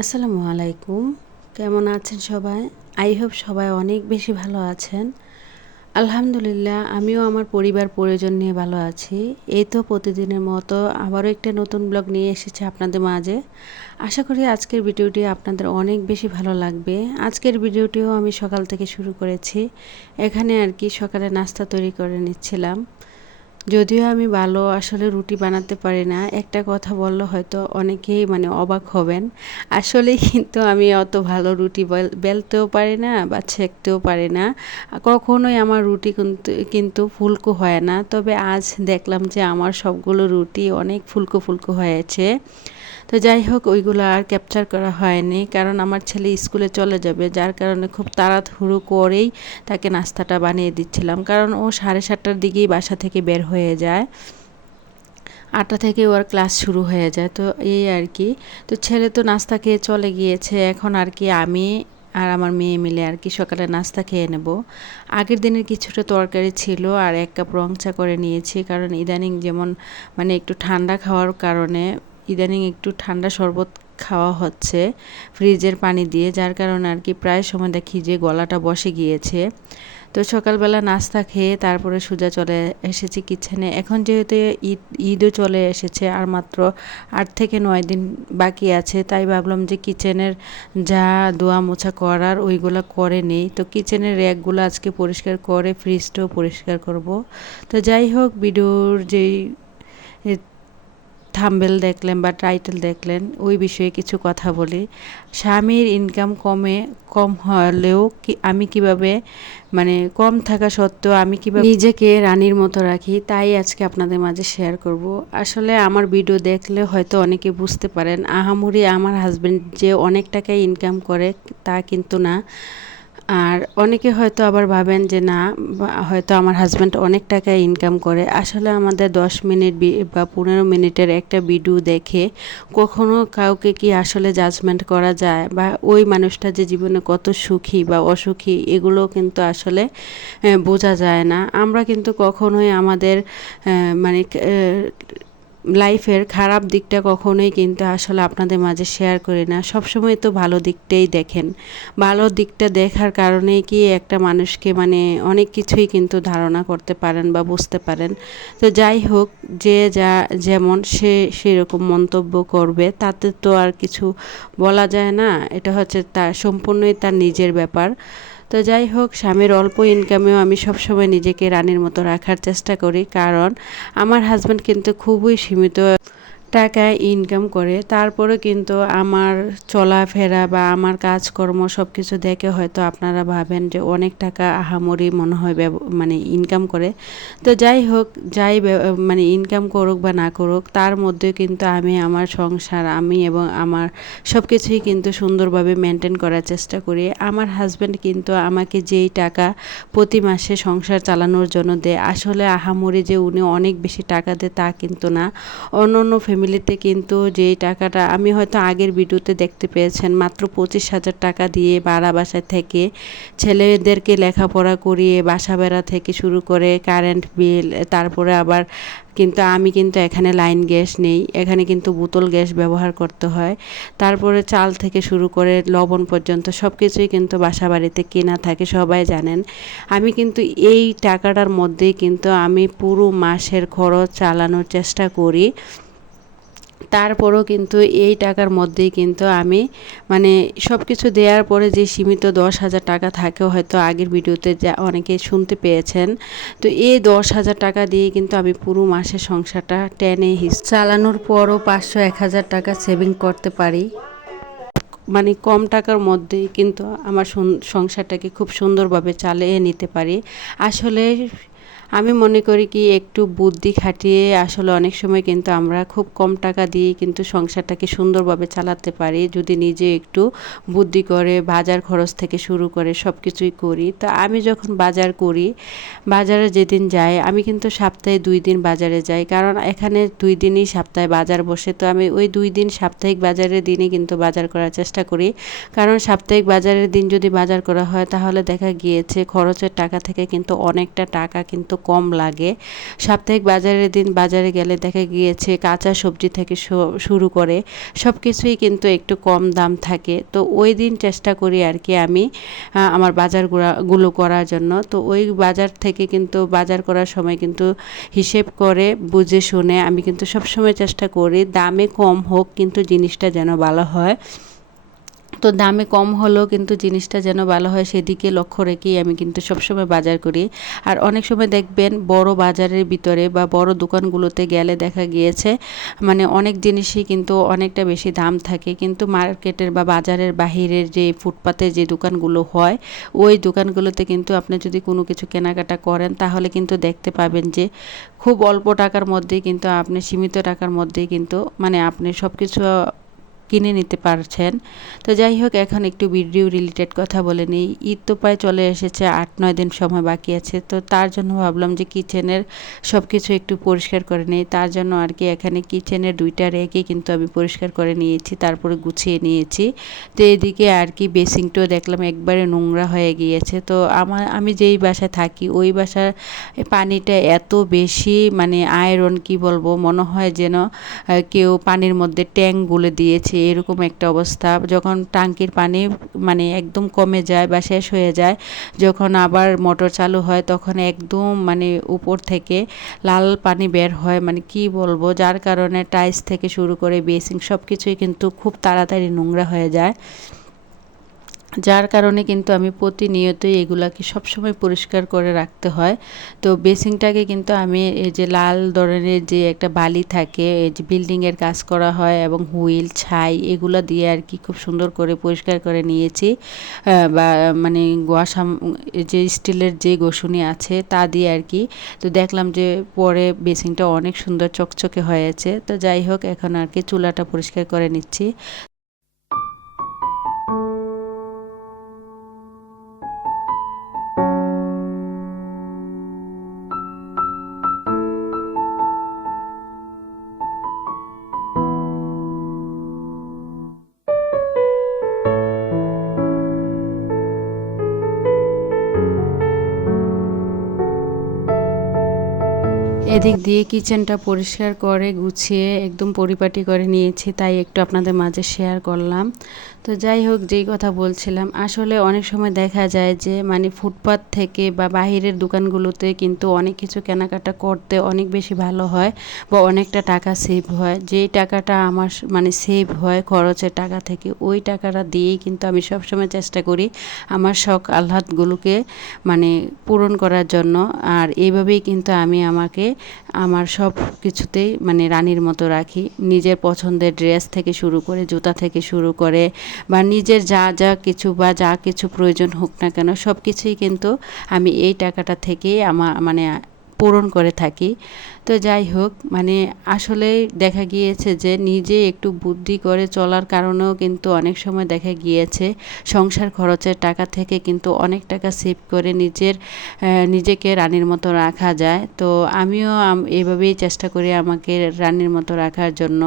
আসসালামু আলাইকুম কেমন আছেন সবাই? আই হোপ সবাই অনেক বেশি ভালো আছেন। আলহামদুলিল্লাহ, আমিও আমার পরিবার, পরিজন নিয়ে ভালো আছি। এই তো প্রতিদিনের মতো আবারও একটা নতুন ব্লগ নিয়ে এসেছে আপনাদের মাঝে। আশা করি আজকের ভিডিওটি আপনাদের অনেক বেশি ভালো লাগবে। আজকের ভিডিওটিও আমি সকাল থেকে শুরু করেছি। এখানে আর কি সকালে নাস্তা তৈরি করে নিচ্ছিলাম। যদিও আমি ভালো আসলে রুটি বানাতে পারি না, একটা কথা বললে হয়তো অনেকেই মানে অবাক হবেন। আসলে কিন্তু আমি অত ভালো রুটি বেলতেও পারি না বা ছেঁকতেও পারি না। কখনোই আমার রুটি কিন্তু কিন্তু ফুলকো হয় না। তবে আজ দেখলাম যে আমার সবগুলো রুটি অনেক ফুলকো ফুলকো হয়েছে। তো যাই হোক, ওইগুলো আর ক্যাপচার করা হয়নি। কারণ আমার ছেলে স্কুলে চলে যাবে, যার কারণে খুব তাড়াহুড়ো করেই তাকে নাস্তাটা বানিয়ে দিচ্ছিলাম। কারণ ও সাড়ে সাতটার দিকেই বাসা থেকে বের হয়ে যায়। আটটা থেকে ওর ক্লাস শুরু হয়ে যায়। তো এই আর কি। তো ছেলে তো নাস্তা খেয়ে চলে গিয়েছে। এখন আর কি আমি আর আমার মেয়ে মিলে আর কি সকালে নাস্তা খেয়ে নেব। আগের দিনের কিছুটা তরকারি ছিল আর এক কাপ রং চা করে নিয়েছি। কারণ ইদানিং যেমন মানে একটু ঠান্ডা খাওয়ার কারণে ইদানিং একটু ঠান্ডা শরবত খাওয়া হচ্ছে ফ্রিজের পানি দিয়ে, যার কারণে আর কি প্রায় সময় দেখি যে গলাটা বসে গিয়েছে। তো সকালবেলা নাস্তা খেয়ে তারপরে সোজা চলে এসেছি কিচেনে। এখন যেহেতু ঈদ, ঈদও চলে এসেছে আর মাত্র আট থেকে নয় দিন বাকি আছে, তাই ভাবলাম যে কিচেনের যা দোয়া মোছা করার ওইগুলো করে নেই। তো কিচেনের র্যাকগুলো আজকে পরিষ্কার করে, ফ্রিজটাও পরিষ্কার করব। তো যাই হোক, ভিডিওর যেই থাম্বেল দেখলেন বা টাইটেল দেখলেন, ওই বিষয়ে কিছু কথা বলি। স্বামীর ইনকাম কমে, কম হলেও কি, আমি কীভাবে মানে কম থাকা সত্ত্বেও আমি কীভাবে নিজেকে রানীর মতো রাখি, তাই আজকে আপনাদের মাঝে শেয়ার করব। আসলে আমার ভিডিও দেখলে হয়তো অনেকে বুঝতে পারেন, আহামুরি আমার হাজব্যান্ড যে অনেক টাকা ইনকাম করে, তা কিন্তু না। আর অনেকে হয়তো আবার ভাবেন যে না হয়তো আমার হাজব্যান্ড অনেক টাকা ইনকাম করে। আসলে আমাদের দশ মিনিট বা পনেরো মিনিটের একটা ভিডিও দেখে কখনো কাউকে কি আসলে জাজমেন্ট করা যায়? বা ওই মানুষটা যে জীবনে কত সুখী বা অসুখী, এগুলো কিন্তু আসলে বোঝা যায় না। আমরা কিন্তু কখনোই আমাদের মানে লাইফের খারাপ দিকটা কখনোই কিন্তু আসলে আপনাদের মাঝে শেয়ার করি না। সবসময় তো ভালো দিকটাই দেখেন। ভালো দিকটা দেখার কারণেই কি একটা মানুষকে মানে অনেক কিছুই কিন্তু ধারণা করতে পারেন বা বুঝতে পারেন। তো যাই হোক, যে যা যেমন সে সেরকম মন্তব্য করবে, তাতে তো আর কিছু বলা যায় না। এটা হচ্ছে তার, সম্পূর্ণই তার নিজের ব্যাপার। তো যাই হোক, স্বামীর অল্প ইনকামেও আমি সবসময় নিজেকে রানীর মতো রাখার চেষ্টা করি। কারণ আমার হাজব্যান্ড কিন্তু খুবই সীমিত টাকা ইনকাম করে, তারপরে কিন্তু আমার চলাফেরা বা আমার কাজকর্ম সব কিছু দেখে হয়তো আপনারা ভাবেন যে অনেক টাকা আহামরি মনে হয় মানে ইনকাম করে। তো যাই হোক, যাই মানে ইনকাম করুক বা না করুক, তার মধ্যে কিন্তু আমি আমার সংসার, আমি এবং আমার সব কিছুই কিন্তু সুন্দরভাবে মেনটেন করার চেষ্টা করি। আমার হাজব্যান্ড কিন্তু আমাকে যেই টাকা প্রতি মাসে সংসার চালানোর জন্য দেয়, আসলে আহামরি যে উনি অনেক বেশি টাকা দেয় তা কিন্তু না। অন্য অন্য ফ্যামিলিতে কিন্তু যেই টাকাটা আমি হয়তো আগের ভিডিওতে দেখতে পেয়েছেন, মাত্র পঁচিশ হাজার টাকা দিয়ে বাড়া বাসায় থেকে ছেলেদেরকে লেখাপড়া করিয়ে বাসা বেড়া থেকে শুরু করে কারেন্ট বিল, তারপরে আবার কিন্তু আমি কিন্তু এখানে লাইন গ্যাস নেই, এখানে কিন্তু বোতল গ্যাস ব্যবহার করতে হয়। তারপরে চাল থেকে শুরু করে লবণ পর্যন্ত সব কিছুই কিন্তু বাসা বাড়িতে কেনা থাকে, সবাই জানেন। আমি কিন্তু এই টাকাটার মধ্যেই কিন্তু আমি পুরো মাসের খরচ চালানোর চেষ্টা করি। তারপরও কিন্তু এই টাকার মধ্যেই কিন্তু আমি মানে সব কিছু দেওয়ার পরে যে সীমিত দশ হাজার টাকা থাকে হয়তো আগের ভিডিওতে যা অনেকে শুনতে পেয়েছেন। তো এই দশ হাজার টাকা দিয়ে কিন্তু আমি পুরো মাসের সংসারটা টেনে হিস চালানোর পরও পাঁচশো এক হাজার টাকা সেভিং করতে পারি। মানে কম টাকার মধ্যেই কিন্তু আমার সংসারটাকে খুব সুন্দরভাবে চালিয়ে নিতে পারি। আসলে আমি মনে করি কি, একটু বুদ্ধি খাটিয়ে আসলে অনেক সময় কিন্তু আমরা খুব কম টাকা দিয়ে কিন্তু সংসারটাকে সুন্দরভাবে চালাতে পারি। যদি নিজে একটু বুদ্ধি করে, বাজার খরচ থেকে শুরু করে সব কিছুই করি। তো আমি যখন বাজার করি, বাজারে যেদিন যাই, আমি কিন্তু সপ্তাহে দুই দিন বাজারে যাই। কারণ এখানে দুই দিনই সপ্তাহে বাজার বসে। তো আমি ওই দুই দিন সাপ্তাহিক বাজারের দিনই কিন্তু বাজার করার চেষ্টা করি। কারণ সাপ্তাহিক বাজারের দিন যদি বাজার করা হয়, তাহলে দেখা গিয়েছে খরচের টাকা থেকে কিন্তু অনেকটা টাকা কিন্তু কম লাগে। সাপ্তাহিক বাজারের দিন বাজারে গেলে দেখা গিয়েছে কাঁচা সবজি থেকে শুরু করে সব কিছুই কিন্তু একটু কম দাম থাকে। তো ওই দিন চেষ্টা করি আর কি আমি আমার বাজারগুলো করার জন্য। তো ওই বাজার থেকে কিন্তু বাজার করার সময় কিন্তু হিসেব করে, বুঝে শুনে আমি কিন্তু সবসময় চেষ্টা করি দামে কম হোক কিন্তু জিনিসটা যেন ভালো হয়। তো দামে কম হলেও কিন্তু জিনিসটা যেন ভালো হয় সেদিকে লক্ষ্য রেখেই আমি কিন্তু সবসময় বাজার করি। আর অনেক সময় দেখবেন বড় বাজারের ভিতরে বা বড় দোকানগুলোতে গেলে দেখা গিয়েছে মানে অনেক জিনিসই কিন্তু অনেকটা বেশি দাম থাকে। কিন্তু মার্কেটের বা বাজারের বাহিরের যে ফুটপাতে যে দোকানগুলো হয়, ওই দোকানগুলোতে কিন্তু আপনি যদি কোনো কিছু কেনাকাটা করেন, তাহলে কিন্তু দেখতে পাবেন যে খুব অল্প টাকার মধ্যেই কিন্তু আপনি সীমিত টাকার মধ্যেই কিন্তু মানে আপনি সব কিছু কিনে নিতে পারছেন। তো যাই হোক এখন একটু ভিডিও রিলেটেড কথা বলে নিই। ঈদ তো প্রায় চলে এসেছে, আট নয় দিন সময় বাকি আছে। তো তার জন্য ভাবলাম যে কিচেনের সব কিছু একটু পরিষ্কার করে নিই। তার জন্য আর কি এখানে কিচেনের দুইটা রেকে কিন্তু আমি পরিষ্কার করে নিয়েছি, তারপরে গুছিয়ে নিয়েছি। তো এদিকে আর কি বেসিংটাও দেখলাম একবারে নোংরা হয়ে গিয়েছে। তো আমার, আমি যেই বাসায় থাকি, ওই বাসার পানিটা এত বেশি মানে আয়রন কি বলব? মনে হয় যেন কেউ পানির মধ্যে ট্যাঙ্ক গুলে দিয়েছে। এরকম একটা অবস্থা, যখন টাঙ্কির পানি মানে একদম কমে যায় বা শেষ হয়ে যায়, যখন আবার মোটর চালু হয় তখন একদম মানে উপর থেকে লাল পানি বের হয়। মানে কি বলব, যার কারণে টাইলস থেকে শুরু করে বেসিং সব কিছুই কিন্তু খুব তাড়াতাড়ি নোংরা হয়ে যায়। যার কারণে কিন্তু আমি প্রতিনিয়তই এগুলাকে সবসময় পরিষ্কার করে রাখতে হয়। তো বেসিংটাকে কিন্তু আমি এই যে লাল ধরনের যে একটা বালি থাকে, এই যে বিল্ডিংয়ের কাজ করা হয় এবং হুইল, ছাই এগুলো দিয়ে আর কি খুব সুন্দর করে পরিষ্কার করে নিয়েছি। বা মানে গোয়াশা যে স্টিলের যে গোসুনি আছে তা দিয়ে আর কি। তো দেখলাম যে পরে বেসিংটা অনেক সুন্দর চকচকে হয়েছে। তো যাই হোক, এখন আর কি চুলাটা পরিষ্কার করে নিচ্ছি। এদিক দিয়ে কিচেনটা পরিষ্কার করে, গুছিয়ে একদম পরিপাটি করে নিয়েছি, তাই একটু আপনাদের মাঝে শেয়ার করলাম। তো যাই হোক, যেই কথা বলছিলাম, আসলে অনেক সময় দেখা যায় যে মানে ফুটপাত থেকে বা বাহিরের দোকানগুলোতে কিন্তু অনেক কিছু কেনাকাটা করতে অনেক বেশি ভালো হয় বা অনেকটা টাকা সেভ হয়। যেই টাকাটা আমার মানে সেভ হয় খরচের টাকা থেকে, ওই টাকাটা দিয়েই কিন্তু আমি সবসময় চেষ্টা করি আমার শখ আহ্লাদগুলোকে মানে পূরণ করার জন্য। আর এইভাবেই কিন্তু আমি আমাকে আমার সব কিছুতেই মানে রানীর মতো রাখি। নিজের পছন্দের ড্রেস থেকে শুরু করে, জুতা থেকে শুরু করে, বা নিজের যা যা কিছু বা যা কিছু প্রয়োজন হোক না কেন সব কিছুই কিন্তু আমি এই টাকাটা থেকেই আমার মানে পূরণ করে থাকি। তো যাই হোক মানে আসলে দেখা গিয়েছে যে নিজে একটু বুদ্ধি করে চলার কারণেও কিন্তু অনেক সময় দেখা গিয়েছে সংসার খরচের টাকা থেকে কিন্তু অনেক টাকা সেভ করে নিজের নিজেকে রানীর মতো রাখা যায়। তো আমিও আম- এভাবেই চেষ্টা করি আমাকে রানীর মতো রাখার জন্য।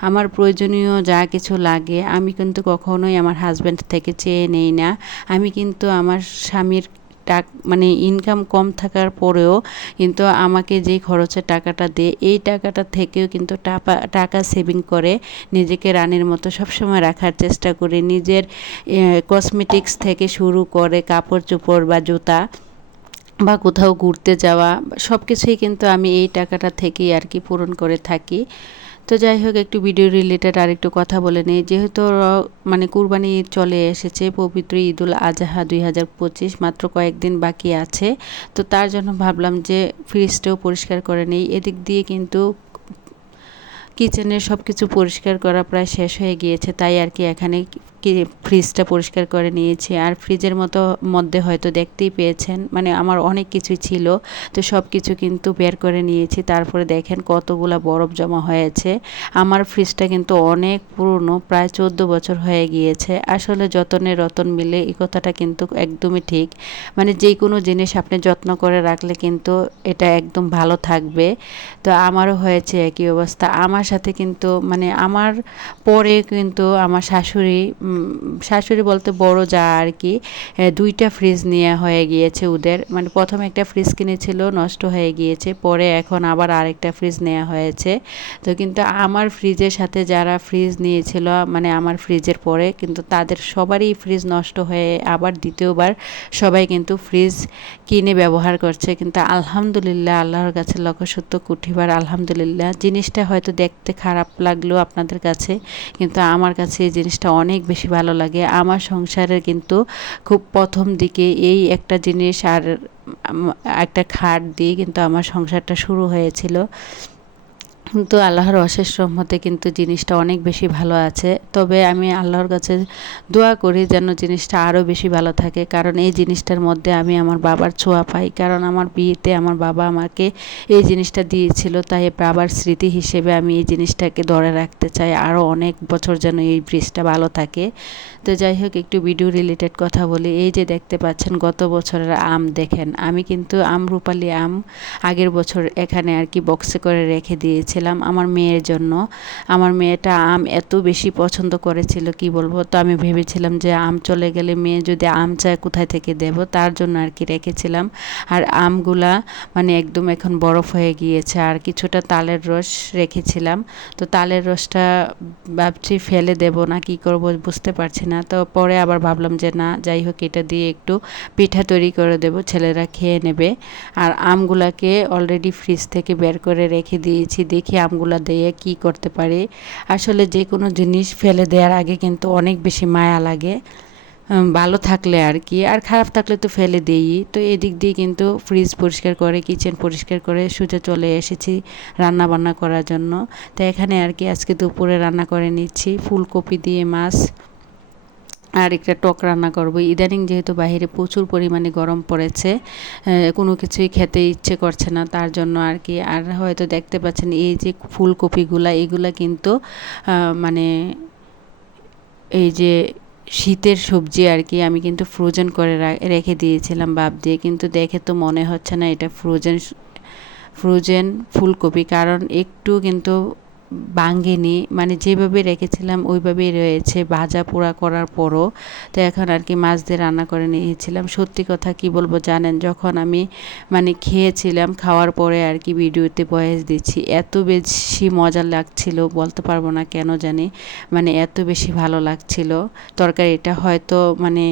আমার প্রয়োজনীয় যা কিছু লাগে, আমি কিন্তু কখনোই আমার হাজব্যান্ড থেকে চেয়ে নেই না। আমি কিন্তু আমার স্বামীর টাক মানে ইনকাম কম থাকার পরেও কিন্তু আমাকে যেই খরচের টাকাটা দেয়, এই টাকাটা থেকেও কিন্তু টাকা টাকা সেভিং করে নিজেকে রানীর মতো সবসময় রাখার চেষ্টা করি। নিজের কসমেটিক্স থেকে শুরু করে কাপড় চোপড় বা জুতা বা কোথাও ঘুরতে যাওয়া সব কিছুই কিন্তু আমি এই টাকাটা থেকেই আর কি পূরণ করে থাকি। তো যাই হোক, একটু ভিডিও রিলেটেড আর একটু কথা বলে নিই। যেহেতু মানে কুরবানি ঈদ চলে এসেছে, পবিত্র ঈদুল আজহা দুই হাজার পঁচিশ, মাত্র কয়েকদিন বাকি আছে। তো তার জন্য ভাবলাম যে ফ্রিজটাও পরিষ্কার করে নিই। এদিক দিয়ে কিন্তু কিচেনের সব কিছু পরিষ্কার করা প্রায় শেষ হয়ে গিয়েছে, তাই আর কি এখানে কি ফ্রিজটা পরিষ্কার করে নিয়েছি। আর ফ্রিজের মতো মধ্যে হয়তো দেখতেই পেয়েছেন। মানে আমার অনেক কিছুই ছিল। তো সব কিছু কিন্তু বের করে নিয়েছি। তারপরে দেখেন কতগুলা বরফ জমা হয়েছে। আমার ফ্রিজটা কিন্তু অনেক পুরনো, প্রায় চোদ্দ বছর হয়ে গিয়েছে। আসলে যতনে রতন মিলে এই কথাটা কিন্তু একদমই ঠিক। মানে যে কোনো জিনিস আপনি যত্ন করে রাখলে কিন্তু এটা একদম ভালো থাকবে। তো আমারও হয়েছে একই অবস্থা। আমার সাথে কিন্তু মানে আমার পরে কিন্তু আমার শাশুড়ি শাশুড়ি বলতে বড় যা আর কি দুইটা ফ্রিজ নেওয়া হয়ে গিয়েছে ওদের। মানে প্রথমে একটা ফ্রিজ কিনেছিল, নষ্ট হয়ে গিয়েছে, পরে এখন আবার আরেকটা ফ্রিজ নেওয়া হয়েছে। তো কিন্তু আমার ফ্রিজের সাথে যারা ফ্রিজ নিয়েছিল মানে আমার ফ্রিজের পরে, কিন্তু তাদের সবারই ফ্রিজ নষ্ট হয়ে আবার দ্বিতীয়বার সবাই কিন্তু ফ্রিজ কিনে ব্যবহার করছে। কিন্তু আলহামদুলিল্লাহ, আল্লাহর কাছে লক্ষ্যসত্য কুঠিবার আলহামদুলিল্লাহ, জিনিসটা হয়তো দেখতে খারাপ লাগল আপনাদের কাছে, কিন্তু আমার কাছে এই জিনিসটা অনেক বেশি ভালো লাগে। আমার সংসারে কিন্তু খুব প্রথম দিকে এই একটা জিনিস আর একটা খাট দিয়ে কিন্তু আমার সংসারটা শুরু হয়েছিল। কিন্তু আল্লাহর অশেষ রহমতে কিন্তু জিনিসটা অনেক বেশি ভালো আছে। তবে আমি আল্লাহর কাছে দোয়া করি যেন জিনিসটা আরও বেশি ভালো থাকে। কারণ এই জিনিসটার মধ্যে আমি আমার বাবার ছোঁয়া পাই। কারণ আমার বিয়েতে আমার বাবা আমাকে এই জিনিসটা দিয়েছিল। তাই বাবার স্মৃতি হিসেবে আমি এই জিনিসটাকে ধরে রাখতে চাই। আরও অনেক বছর যেন এই ব্রিজটা ভালো থাকে। তো যাই হোক, একটু ভিডিও রিলেটেড কথা বলি। এই যে দেখতে পাচ্ছেন, গত বছরের আম দেখেন। আমি কিন্তু আমরুপালি আম আগের বছর এখানে আর কি বক্সে করে রেখে দিয়েছিলাম। আমার মেয়ের জন্য। আমার মেয়েটা আম এত বেশি পছন্দ করেছিল, কি বলব? তো আমি ভেবেছিলাম যে আম চলে গেলে মেয়ে যদি আম চায় কোথায় থেকে দেব? তার জন্য আর কি রেখেছিলাম। আর আমগুলা মানে একদম এখন বরফ হয়ে গিয়েছে, আর কিছুটা তালের রস রেখেছিলাম। তো তালের রসটা ভাবছি ফেলে দেব না, কি করব বুঝতে পারছি না। তো পরে আবার ভাবলাম যে না, যাই হোক এটা দিয়ে একটু পিঠা তৈরি করে দেব, ছেলেরা খেয়ে নেবে। আর আমগুলাকে অলরেডি ফ্রিজ থেকে বের করে রেখে দিয়েছি দেখি আমগুলা দিয়ে কি করতে পারি। আসলে যে কোনো জিনিস ফেলে দেওয়ার আগে কিন্তু অনেক বেশি মায়া লাগে। ভালো থাকলে আর কি। আর খারাপ থাকলে তো ফেলে দিই। তো এদিক দিয়ে কিন্তু ফ্রিজ পরিষ্কার করে কিচেন পরিষ্কার করে সোজা চলে এসেছি রান্না বান্না করার জন্য। তো এখানে আর কি আজকে দুপুরে রান্না করে নিচ্ছি, ফুলকপি দিয়ে মাছ। আর একটা টক রান্না করব। ইদানিং যেহেতু বাইরে প্রচুর পরিমাণে গরম পড়েছে কোনো কিছুই খেতে ইচ্ছে করছে না, তার জন্য আর কি। আর হয়তো দেখতে পাচ্ছেন, এই যে ফুলকপিগুলা, এগুলা কিন্তু মানে এই যে শীতের সবজি আর কি, আমি কিন্তু ফ্রোজেন করে রেখে দিয়েছিলাম ভাব দিয়ে। কিন্তু দেখে তো মনে হচ্ছে না এটা ফ্রোজেন ফ্রোজেন ফুলকপি। কারণ একটু কিন্তু ভাঙেনি মানে যেভাবে রেখেছিলাম ওইভাবেই রয়েছে, ভাজা পোড়া করার পরও। তো এখন আর কি মাছ দিয়ে রান্না করে নিয়েছিলাম। সত্যি কথা কি বলব জানেন, যখন আমি মানে খেয়েছিলাম, খাওয়ার পরে আর কি ভিডিওতে বয়স দিচ্ছি, এত বেশি মজা লাগছিল, বলতে পারব না কেন জানি মানে এত বেশি ভালো লাগছিল। তরকারিটা হয়তো মানে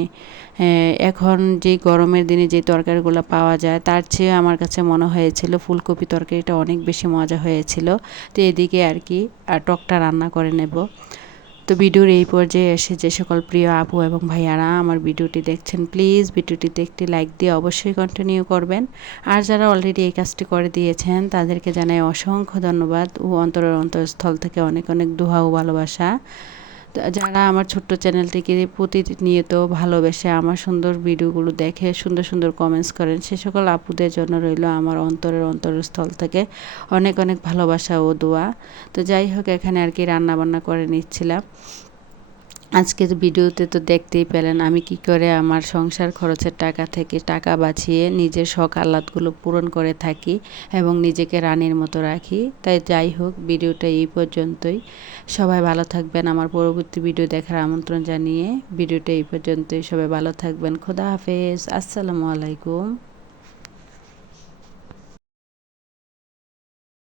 এখন যে গরমের দিনে যে তরকারিগুলো পাওয়া যায়, তার চেয়ে আমার কাছে মনে হয়েছিল ফুলকপি তরকারিটা অনেক বেশি মজা হয়েছিল। তো এদিকে আর কি আর টকটা রান্না করে নেব। তো ভিডিওর এই পর্যায়ে এসে যে সকল প্রিয় আপু এবং ভাইয়ারা আমার ভিডিওটি দেখছেন, প্লিজ ভিডিওটিতে একটি লাইক দিয়ে অবশ্যই কন্টিনিউ করবেন। আর যারা অলরেডি এই কাজটি করে দিয়েছেন, তাদেরকে জানাই অসংখ্য ধন্যবাদ। ও অন্তরের অন্তরস্থল থেকে অনেক অনেক দোহা ও ভালোবাসা। যারা আমার ছোট্ট চ্যানেল চ্যানেলটিকে প্রতিনিয়ত ভালোবেসে আমার সুন্দর ভিডিওগুলো দেখে, সুন্দর সুন্দর কমেন্টস করেন, সে সকল আপুদের জন্য রইল আমার অন্তরের অন্তরস্থল থেকে অনেক অনেক ভালোবাসা ও দোয়া। তো যাই হোক, এখানে আর কি রান্নাবান্না করে নিচ্ছিলাম। আজকের ভিডিওতে তো দেখতেই পেলেন আমি কি করে আমার সংসার খরচের টাকা থেকে টাকা বাঁচিয়ে নিজের শখ আহ্লাদগুলো পূরণ করে থাকি এবং নিজেকে রানীর মতো রাখি। তাই যাই হোক, ভিডিওটা এই পর্যন্তই। সবাই ভালো থাকবেন। আমার পরবর্তী ভিডিও দেখার আমন্ত্রণ জানিয়ে ভিডিওটা এই পর্যন্তই। সবাই ভালো থাকবেন। খোদা হাফেজ। আসসালামু আলাইকুম।